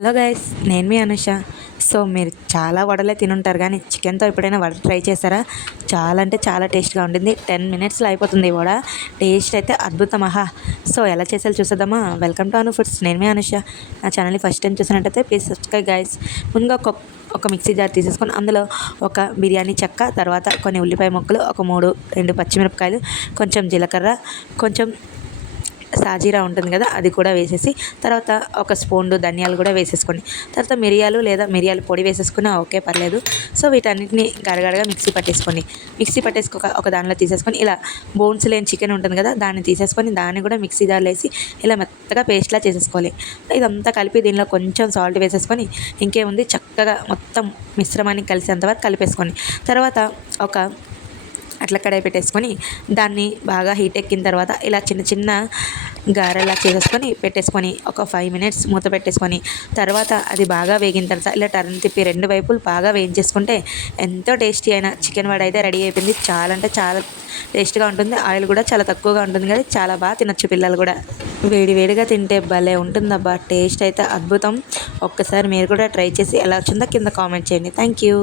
Hello guys నేను మీ Anusha. So మీరు చాలా వడలే తినుంటారు కానీ చికెన్తో ఎప్పుడైనా వడ ట్రై చేశారా? చాలా అంటే చాలా టేస్ట్గా ఉంటుంది టెన్ మినిట్స్లో అయిపోతుంది వడ. టేస్ట్ అయితే అద్భుతమహా. సో ఎలా చేసేది చూసేద్దామా? వెల్కమ్ టు అను ఫుడ్స్ నేను మీ అనుష. నా ఛానల్ని ఫస్ట్ టైం చూసినట్టయితే ప్లీజ్ సబ్స్క్రైబ్ గైస్. ముందుగా ఒక ఒక మిక్సీ జార్ తీసేసుకొని అందులో ఒక బిర్యానీ చెక్క తర్వాత కొన్ని ఉల్లిపాయ ముక్కలు ఒక మూడు రెండు పచ్చిమిరపకాయలు కొంచెం జీలకర్ర కొంచెం సాజీరా ఉంటుంది కదా అది కూడా వేసేసి తర్వాత ఒక స్పూన్లు ధనియాలు కూడా వేసేసుకోండి. తర్వాత మిరియాలు లేదా మిరియాలు పొడి వేసేసుకున్నా ఓకే పర్లేదు. సో వీటన్నిటిని గడగడగా మిక్సీ పట్టేసుకోండి. మిక్సీ పట్టేసుకోక ఒక దానిలో తీసేసుకొని ఇలా బోన్స్ లేని చికెన్ ఉంటుంది కదా దాన్ని తీసేసుకొని దాన్ని కూడా మిక్సీ జార్లో వేసి ఇలా మెత్తగా పేస్ట్లా చేసేసుకోవాలి. ఇదంతా కలిపి దీనిలో కొంచెం సాల్ట్ వేసేసుకొని ఇంకేముంది చక్కగా మొత్తం మిశ్రమాన్ని కలిసేంతవరకు కలిపేసుకోండి. తర్వాత ఒక అట్లా కడాయి పెట్టేసుకొని దాన్ని బాగా హీట్ ఎక్కిన తర్వాత ఇలా చిన్న చిన్న గారెలా చేసేసుకొని పెట్టేసుకొని ఒక ఫైవ్ మినిట్స్ మూత పెట్టేసుకొని తర్వాత అది బాగా వేగిన తర్వాత ఇలా టర్న్ తిప్పి రెండు వైపులు బాగా వేయించేసుకుంటే ఎంతో టేస్టీ అయిన చికెన్ వడ అయితే రెడీ అయిపోయింది. చాలా అంటే చాలా టేస్ట్గా ఉంటుంది. ఆయిల్ కూడా చాలా తక్కువగా ఉంటుంది కానీ చాలా బాగా తినొచ్చు పిల్లలు కూడా. వేడి వేడిగా తింటే భలే ఉంటుందబ్బా. టేస్ట్ అయితే అద్భుతం. ఒక్కసారి మీరు కూడా ట్రై చేసి ఎలా వచ్చిందో కింద కామెంట్ చేయండి. Thank you.